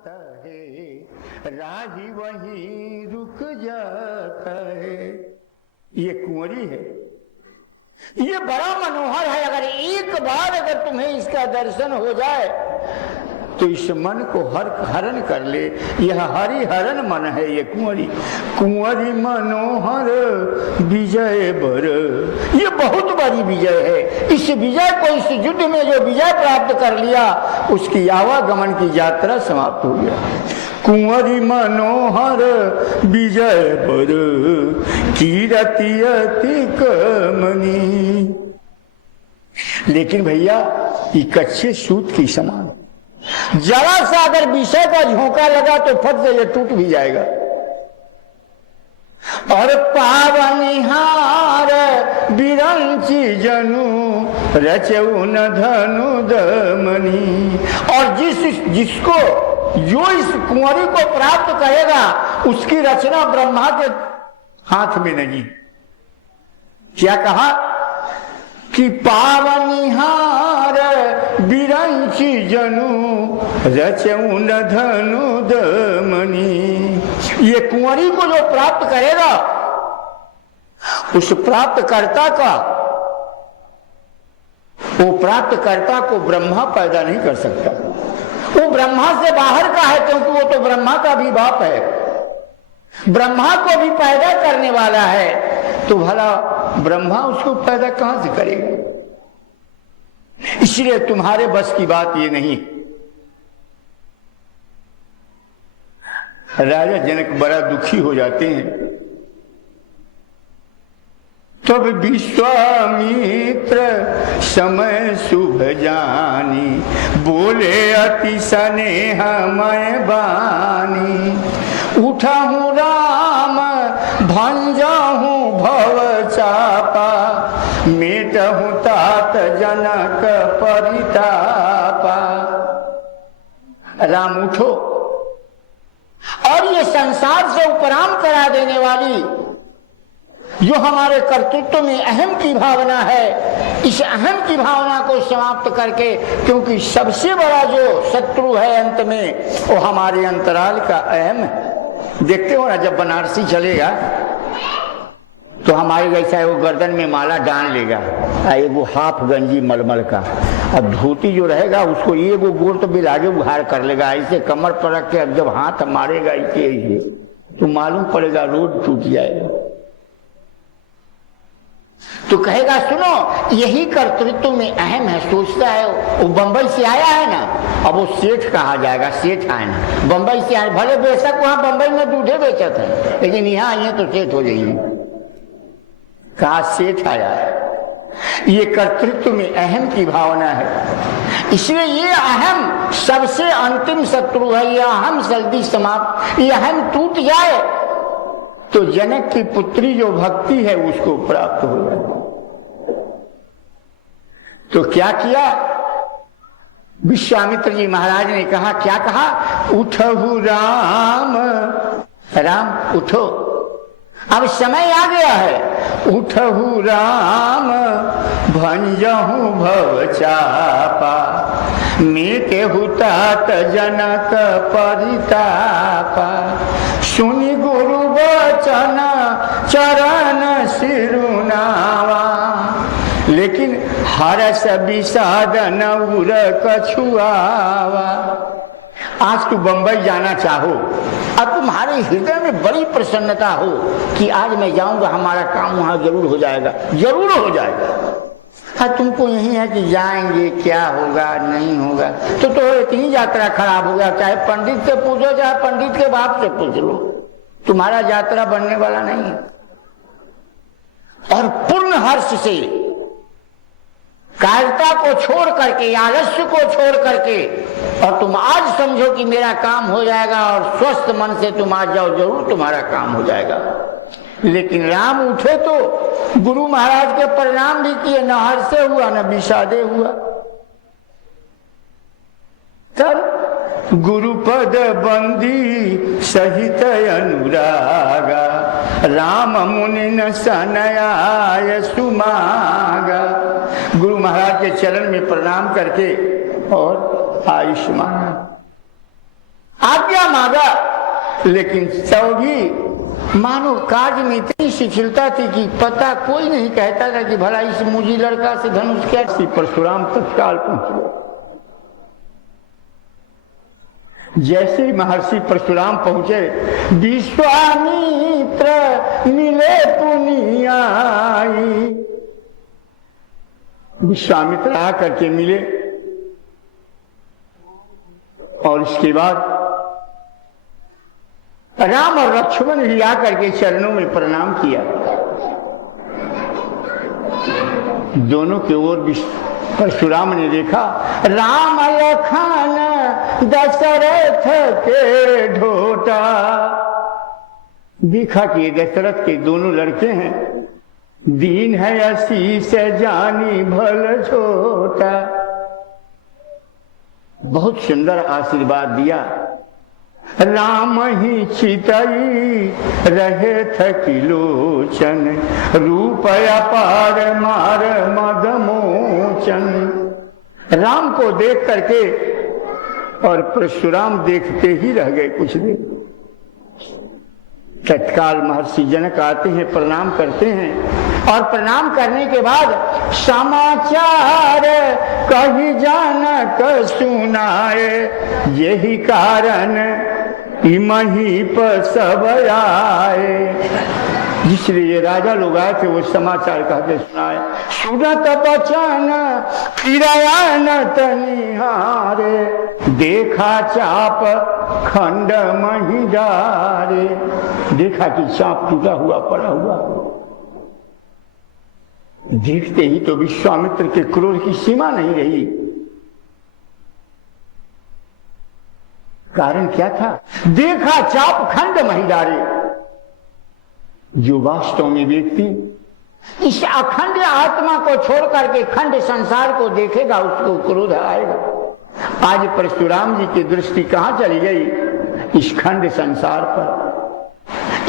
जाता है, राही वहीं रुक जाता है। ये कुंवरी है, ये बड़ा मनोहर है। अगर एक बार अगर तुम्हें इसका दर्शन हो जाए तो इस मन को हरण कर ले। यह हरिहरन मन है ये कुंवरी। कुंवरी मनोहर विजय बर, ये बहुत बड़ी विजय है। इस विजय को, इस युद्ध में जो विजय प्राप्त कर लिया, उसकी आवागमन की यात्रा समाप्त हो गया। कुंवरी मनोहर विजय बर, कीरति अति कमनी। लेकिन भैया ये कच्चे सूत की समान, जरा सा अगर विषय का झोंका लगा तो फट से ये टूट भी जाएगा। और पावनिहार बिरंची जनु रचऊ न धनु दमनी। और जिसको जो इस कुंवरी को प्राप्त करेगा उसकी रचना ब्रह्मा के हाथ में नहीं। क्या कहा कि पावनिहार बिरंची जनु रचऊ न धनु दमनी। ये कुंवरी को जो प्राप्त करेगा उस प्राप्तकर्ता का, वो प्राप्तकर्ता को ब्रह्मा पैदा नहीं कर सकता। वो ब्रह्मा से बाहर का है, क्योंकि वो तो ब्रह्मा का भी बाप है, ब्रह्मा को भी पैदा करने वाला है। तो भला ब्रह्मा उसको पैदा कहां से करेगा? इसलिए तुम्हारे बस की बात ये नहीं। राजा जनक बड़ा दुखी हो जाते हैं। तब विश्वामित्र समय शुभ जानी, बोले अति स्नेहमय बानी। उठा हूँ राम भंजा हूँ भव चापा, मेट हूँ तात जनक परितापा। राम उठो, और ये संसार से उपराम करा देने वाली जो हमारे कर्तृत्व में अहम की भावना है, इस अहम की भावना को समाप्त करके, क्योंकि सबसे बड़ा जो शत्रु है अंत में वो हमारे अंतराल का अहम है। देखते हो ना, जब बनारसी चलेगा तो हमारे जैसा वो गर्दन में माला डाल लेगा, वो हाफ गंजी मलमल का, अब धोती जो रहेगा उसको ये वो गोर तो बिल आगे उघाड़ कर लेगा, ऐसे कमर पर रख के। अब जब हाथ मारेगा ऐसे तो मालूम पड़ेगा रोड टूट जाएगा। तो कहेगा सुनो, यही कर्तृत्व में अहम है। सोचता है वो बंबई से आया है ना, अब वो सेठ कहा जाएगा, सेठ आए ना बंबई से आए, भले बेशक वहां बंबई में दूधे बेचत है, लेकिन यहाँ आइए तो सेठ हो जाइए। कहा सेठ आया है। ये कर्तृत्व में अहम की भावना है, इसलिए ये अहम सबसे अंतिम शत्रु है। ये अहम जल्दी समाप्त, ये अहम टूट जाए तो जनक की पुत्री जो भक्ति है उसको प्राप्त हो जाए। तो क्या किया विश्वामित्र जी महाराज ने? कहा, क्या कहा? उठहु राम, राम उठो, अब समय आ गया है। उठहु राम भंजहु भव चापा, मेटेहु तात जनक परितापा। सुनि गुरु वचन चरण सिरुनावा, लेकिन हरस विषाद नउर कछुआवा। आज तू बंबई जाना चाहो, अब तुम्हारे हृदय में बड़ी प्रसन्नता हो कि आज मैं जाऊंगा, हमारा काम वहां जरूर हो जाएगा, जरूर हो जाएगा। हाँ, तुमको यही है कि जाएंगे, क्या होगा नहीं होगा, तो इतनी यात्रा खराब हो गया। चाहे पंडित से पूछो, चाहे पंडित के बाप से पूछ लो, तुम्हारा यात्रा बनने वाला नहीं है। और पूर्ण हर्ष से, कायरता को छोड़ करके, आलस्य को छोड़ करके, और तुम आज समझो कि मेरा काम हो जाएगा, और स्वस्थ मन से तुम आज जाओ, जरूर तुम्हारा काम हो जाएगा। लेकिन राम उठे तो गुरु महाराज के प्रणाम भी किए, न हर्षे हुआ न विषादे हुआ। तब गुरुपद बंदी सहित अनुरागा, राम मुनि न सनयाय सुमागा। गुरु महाराज के चरण में प्रणाम करके और आयुष्मान। आज्ञा मांगा, लेकिन तब भी मानो कार्य में इतनी शिथिलता थी कि पता कोई नहीं कहता था कि भला इस मुझी लड़का से धनुष क्या। परशुराम तत्काल पहुंच गए। जैसे ही महर्षि परशुराम पहुंचे, विश्वामित्र मिले पुनियाई। विश्वामित्र आकर के मिले और इसके बाद राम और लक्ष्मण भी आकर के चरणों में प्रणाम किया। दोनों की ओर परशुराम ने देखा, राम लखन दशरथ के ढोटा। देखा कि दशरथ के दोनों लड़के हैं, दीन है आशीष जानी भल छोटा। बहुत सुंदर आशीर्वाद दिया। राम ही चितई रहे थकी लोचन, रूप अपार मार मद मोचन। राम को देख करके और परशुराम देखते ही रह गए कुछ देर। तत्काल महर्षि जनक आते हैं, प्रणाम करते हैं और प्रणाम करने के बाद समाचार कही जानक सुनाए, यही कारण इमही पर सब आए। जिसलिए राजा लोग आए थे वो समाचार कहते सुनाए। सुनत बचन फिरयान तनिहारे, देखा चाप खंड मही डारे। देखा कि चाप टूटा हुआ पड़ा हुआ। देखते ही तो विश्वामित्र के क्रोध की सीमा नहीं रही। कारण क्या था? देखा चाप खंड मही डारे। जो वास्तव में व्यक्ति इस अखंड आत्मा को छोड़ करके खंड संसार को देखेगा उसको क्रोध आएगा। आज परशुराम जी की दृष्टि कहां चली गई? इस खंड संसार पर।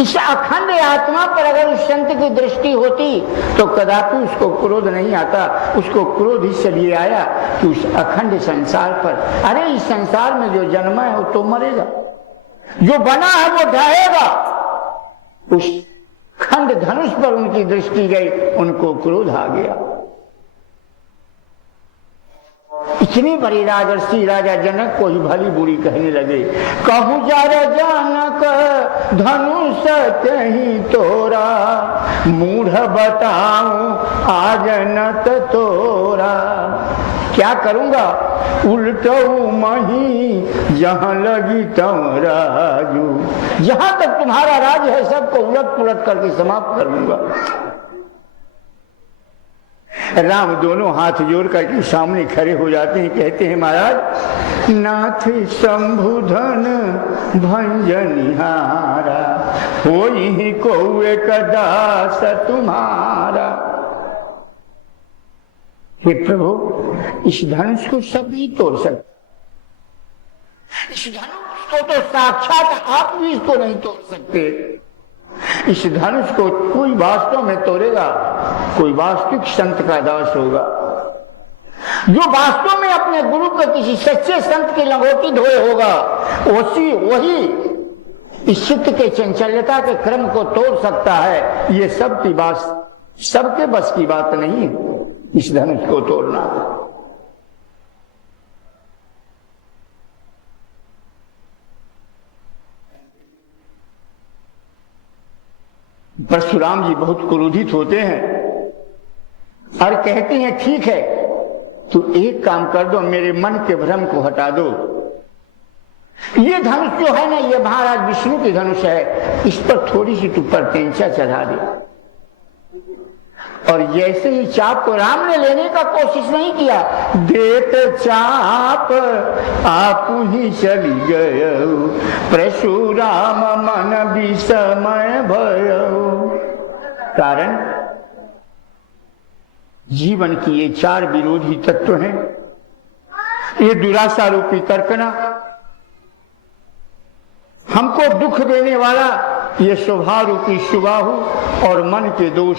इस अखंड आत्मा पर अगर उस संत की दृष्टि होती तो कदापि उसको क्रोध नहीं आता। उसको क्रोध इसलिए आया कि उस अखंड संसार पर, अरे इस संसार में जो जन्मा है वो तो मरेगा, जो बना है वो ढहेगा। उस खंड धनुष पर उनकी दृष्टि गई, उनको क्रोध आ गया। इतनी बड़ी राजर्षि राजा जनक को ही भली बुरी कहने लगे। कहूं जर जनक धनुष कहीं तोरा, मूढ़ बताऊं आज नत तोरा। क्या करूंगा? उल्टू मही जहां लगी तम राजू। जहां तक तुम्हारा राज है सबको उलट पुलट करके समाप्त करूंगा। राम दोनों हाथ जोड़ करके सामने खड़े हो जाते हैं, कहते हैं महाराज नाथ शंभुधन भंजनिहारा, हो ही को एक दास तुम्हारा। हे प्रभु, इस धनुष को सब नहीं तोड़ सकते। इस धनुष को तो साक्षात आप भी इसको नहीं तोड़ सकते। इस धनुष को कोई वास्तव में तोड़ेगा, कोई वास्तविक संत का दास होगा, जो वास्तव में अपने गुरु को किसी सच्चे संत की लंगोटी धोए होगा। वही इस चित्त के चंचलता के क्रम को तोड़ सकता है। ये सबकी बात, सबके बस की बात नहीं है इस धनुष को तोड़ना। परशुराम जी बहुत क्रोधित होते हैं और कहते हैं ठीक है, तो एक काम कर दो, मेरे मन के भ्रम को हटा दो। ये धनुष जो है ना, ये महाराज विष्णु की धनुष है, इस पर थोड़ी सी तू परतेंचा चढ़ा दे। और जैसे ही चाप को राम ने लेने का कोशिश नहीं किया, देत चाप आप ही चली गए, परशुराम मन विस्मय भयो। कारण जीवन की ये चार विरोधी तत्व हैं। ये दुराशा रूपी तर्कना, हमको दुख देने वाला ये स्वभाव रूपी सुबाहु और मन के दोष,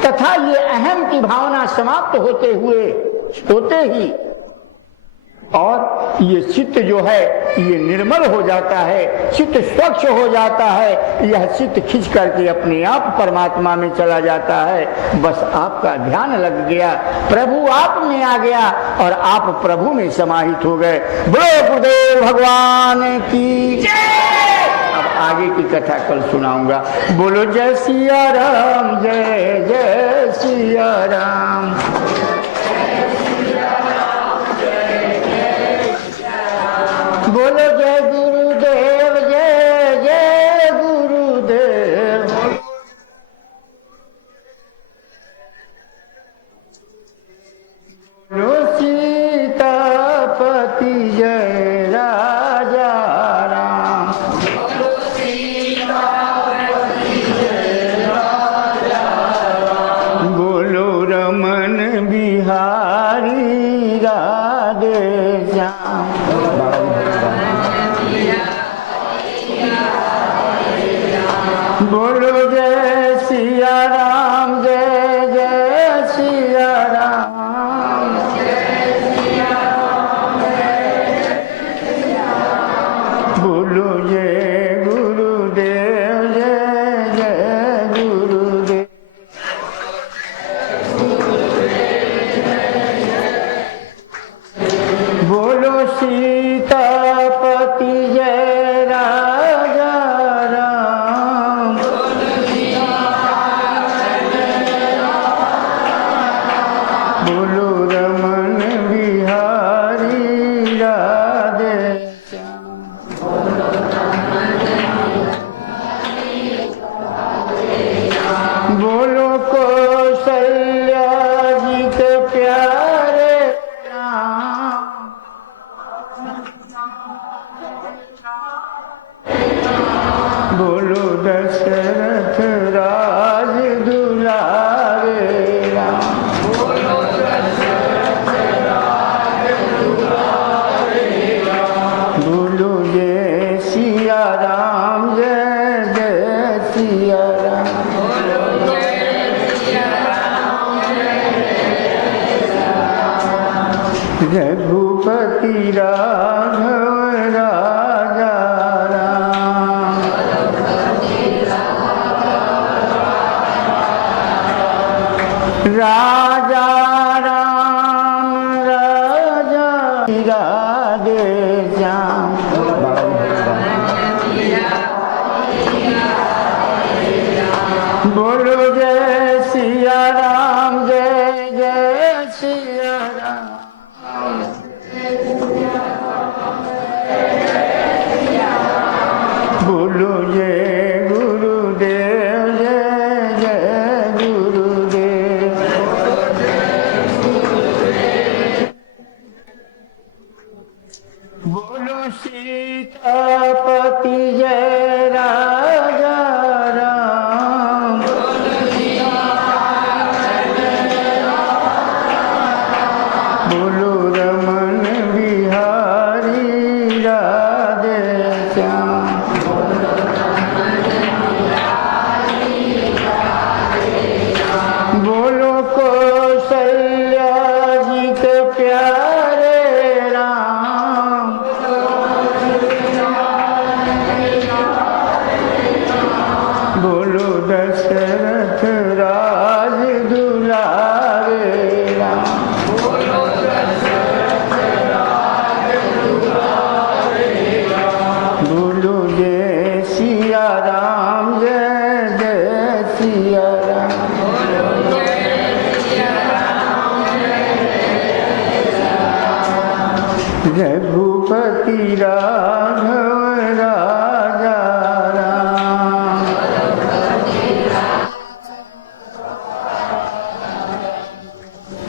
तथा ये अहम की भावना समाप्त होते ही और ये चित्त जो है ये निर्मल हो जाता है, चित्त स्वच्छ हो जाता है, यह चित्त खिंच करके अपने आप परमात्मा में चला जाता है। बस आपका ध्यान लग गया, प्रभु आप में आ गया और आप प्रभु में समाहित हो गए। बोलो गुरुदेव भगवान की जय। अब आगे की कथा कल सुनाऊंगा। बोलो जय सिया राम, जय जय सिया राम। बोलो जय गुरुदेव, जय जय गुरुदेव। बोलो सीतापति जय राजा राम। बोलो सीतापति जय राजा राम। बोलो रमन बिहारी राधे श्याम। बोलो जय सिया राम, जय जय सिया राम। बोलो जय गुरुदेव, जय जय गुरुदेव। बोलो सीतापति जय राजा राम। बोलो रमन बिहारी राधे श्याम। बोलो कौशल्या जी के प्यारे राम। बोलो दशरथ राज दुलारे राम। बोलो जय सिया राम, जय जय सिया राम। रघुपति राघव राजा राम। राजा राम राजा राधे श्याम। बोलो जय सिया राम, जय जय सिया राम। बोलो जय गुरुदेव, जय जय गुरुदेव। बोलो सीतापति जय राजा राम। बोलो रमन बिहारी राधे श्याम। बोलो कौशल्या जी के प्यारे राम। बोलो दशरथ राज दुलारे राम। बोलो जय सिया राम, जय जय सिया राम। रघुपति राघव राजा राम।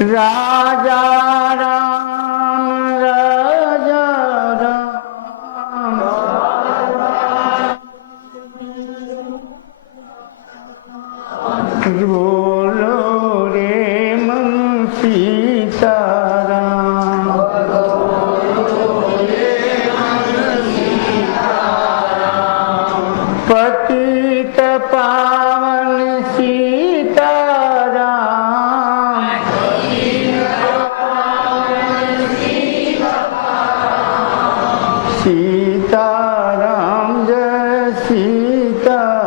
राजा राम राजा राम। बोलो रे मन सीता राम। पतित पावन सीता राम। सीताराम जय सीताराम।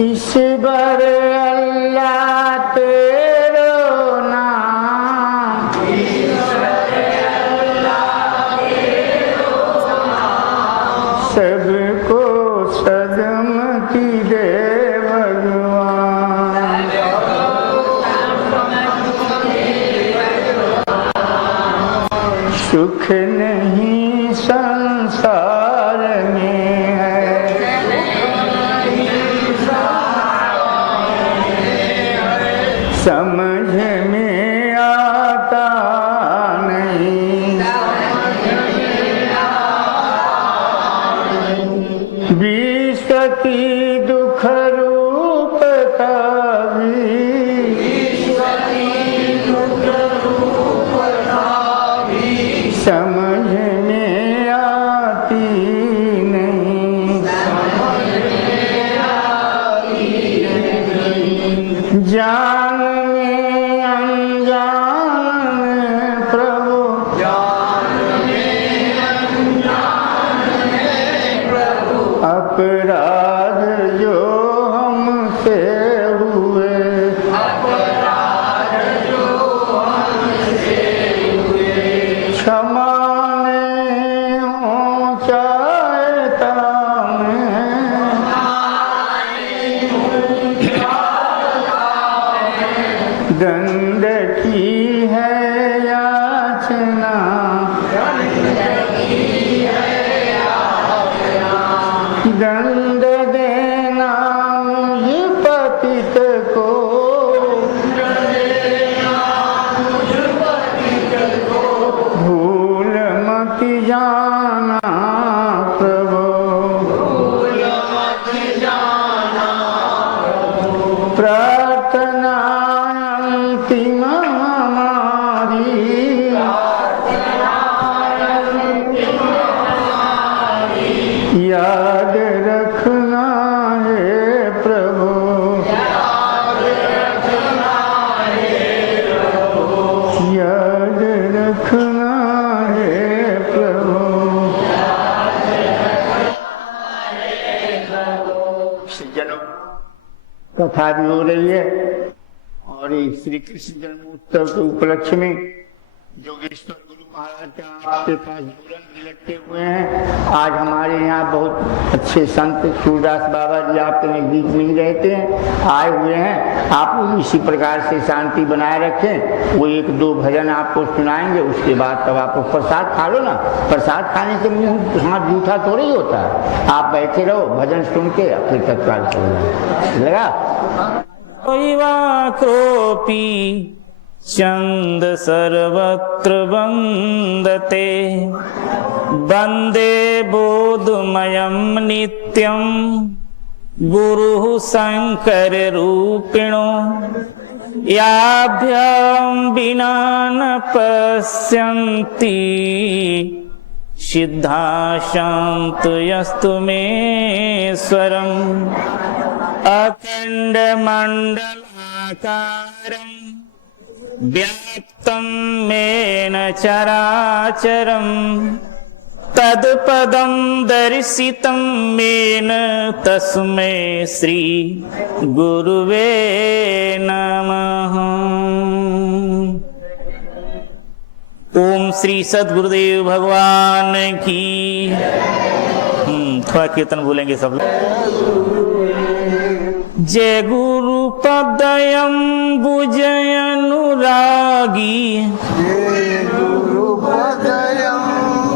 ईश्वर अल्लाह तेरो नाम, सबको सदमति दे भगवान। सुख नहीं संसार में है, समझ में आता नहीं। विसती दुख रूप का भी, समझ में आती नहीं। जान में अनजान में प्रभु, अपराध जो हमसे हुए, क्षमा ने ऊंचाईता में, दंड की है याचना, दंड देना मुझ पतित को, भूल मत जाना प्रभु, प्रार्थना अंतिम हमारी, याद रखना है प्रभु, याद रखना है प्रभु। जनों, कथा भी हो रही है और ये श्री कृष्ण जन्मोत्सव के उपलक्ष्य में योगेश्वर गुरु महाराज आपके पास दूरन भी लटके हुए हैं। आज हमारे यहाँ बहुत अच्छे संत सूरदास बाबा जी आपके नजदीक में ही रहते हैं, आए हुए हैं। आप इसी प्रकार से शांति बनाए रखें। वो एक दो भजन आपको सुनाएंगे, उसके बाद तब आप प्रसाद खा लो ना। प्रसाद खाने से मुंह हाथ जूठा थोड़ा ही होता है। आप बैठे रहो, भजन सुन के फिर तत्काल चल लगा। क्रोपी चंद सर्वत्र वंदते, वंदे बोधमयं नित्यं गुरुः शंकर रूपिणो, याभ्यां विना न पश्यन्ति सिद्धा शान्तयस्तु मे स्वरम्, अखंड मंडलाकारं व्याप्तं येन चराचरं, तत्पदं दर्शितं येन तस्मै श्री गुरुवे नमः। ओम श्री सद्गुरुदेव भगवान की। थोड़ा कीर्तन बोलेंगे सब लोग। जय गुरु पदयं बुझय अनुरागी, जय गुरु पदयं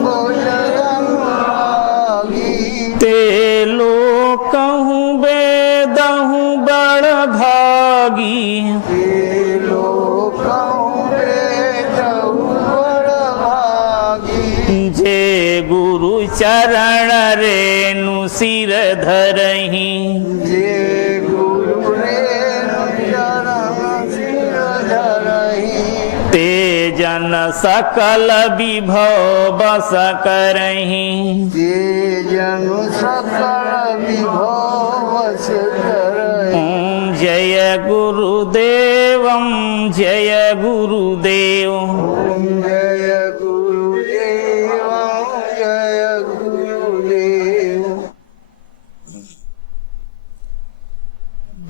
बुझय अनुरागी, ते लोकहु वेदहु बड़ भागी, ते लोकहु वेदहु बड़ भागी, जय गुरु चरण रेणु सिर धरहि, जन सकल विभव बस करहि, जन सकल विभव बस करहि। जय गुरुदेव जय गुरुदेव। ओम जय गुरुदेव जय गुरुदेव।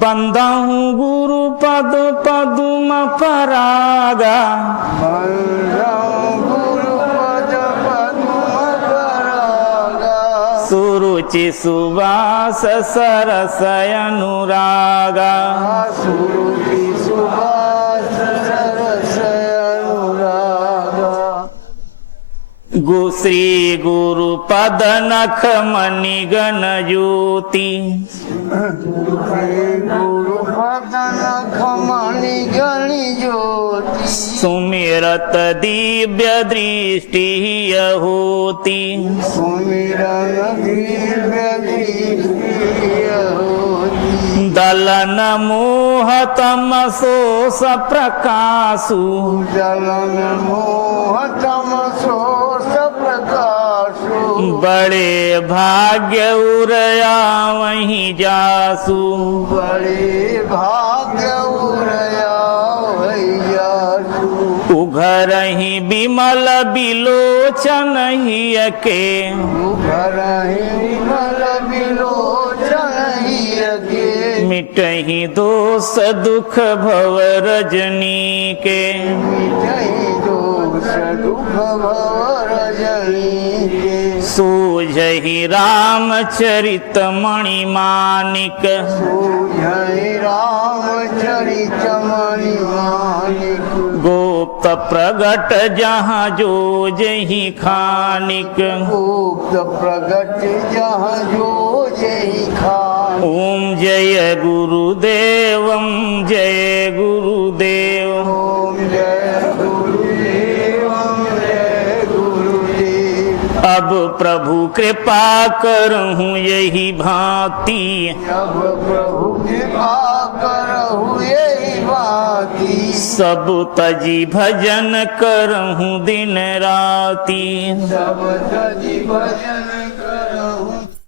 बंदा हूँ गुरु पद पदुम परागा, गुरु पद पद्म परागा। सुरुचि सुवास सरस अनुरागा, सुरुचि सुभाष सरस अनुरागा। श्री गुरु पद नख मणिगण ज्योति, गुरु पद नख मणिगण ज्योति। सुमिरत दिव्य दृष्टि होती, सुमिरन दिव्य दृष्टि होती। दलन मोह तमसोस प्रकाशु, जलन मोह तमसोस प्रकाशु। बड़े भाग्य उरया वहीं जासु, बड़े भाग्य उरया भैयासु। उघर ही विमल बिलोचन ही के, उभरहि विमल बिलोचन हियके। मिटहि दोष दुख भव रजनी के, मिटहि दोष दुख भव रजनी के। सूझहि रामचरित मणि मानिक, सूझहि रामचरित मणि मानिक। गुप्त प्रगट जहाँ जो जही खानिक। गुप्त प्रगट जहाँ जो जही खान। ओम जय गुरुदेव जय गुरुदेव। ओम जय गुरुदेव जय गुरुदेव। अब प्रभु कृपा करहूँ यही भांति, जब प्रभु कृपा करहु यही भांति। सब तजी भजन करहूँ दिन राति। सब तजी भजन